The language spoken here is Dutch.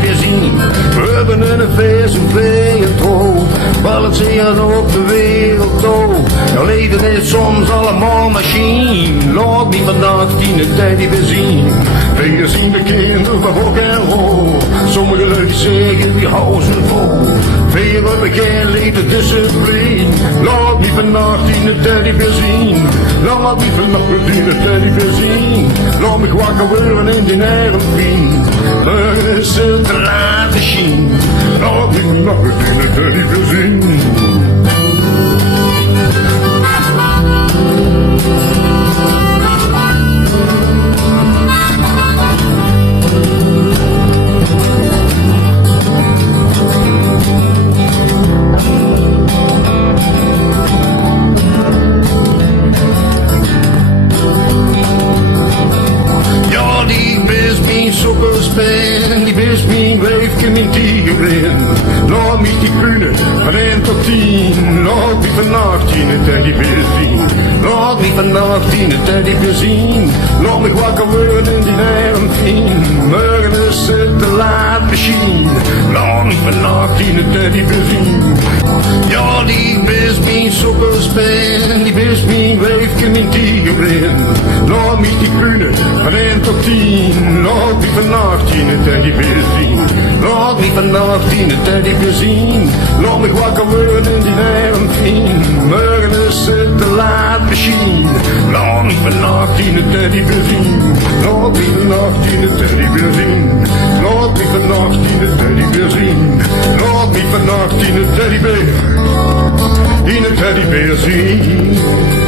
teddybeer zien. We hebben een vers en vee en trouw. Ballades op de wereld door. Jouw leven is soms allemaal machine. Laat me vandaag die teddybeer zien. Velen zien de kinderen van rock en roll. Sommige lui zeggen die houden ze vol. Velen hebben geen leven discipline. Laat me vandaag die teddybeer zien. Laat me vandaag die teddybeer zien. Laat me wakker worden in die aeroplane. Morgen is het te laat te zien. Laat me vandaag die teddybeer zien. Die best mijn weefje mijn tiegerin. Laat mich die kunnen van 1 tot 10. Laat mich vannacht in het teddybeer zien. Laat mich vannacht in het teddybeer zien. Laat mich wakker worden in die aeroplane. Morgen is het te laat misschien. Laat mich vannacht in het teddybeer zien. Ja, die best mijn sokkerspel. Die best mijn weefje mijn tiegerin. Laat mich die kunnen van 1 tot 10. Laat mich vannacht in het teddybeer zien. Laat mich vannacht in het teddybeer zien. Laat mich wakker worden in die aeroplane. Morgen is het te laat misschien. Laat mich vannacht in het teddybeer zien. Laat mich vannacht in het teddybeer zien. Laat mich vannacht in het teddybeer zien. Laat mich vannacht in het teddybeer zien.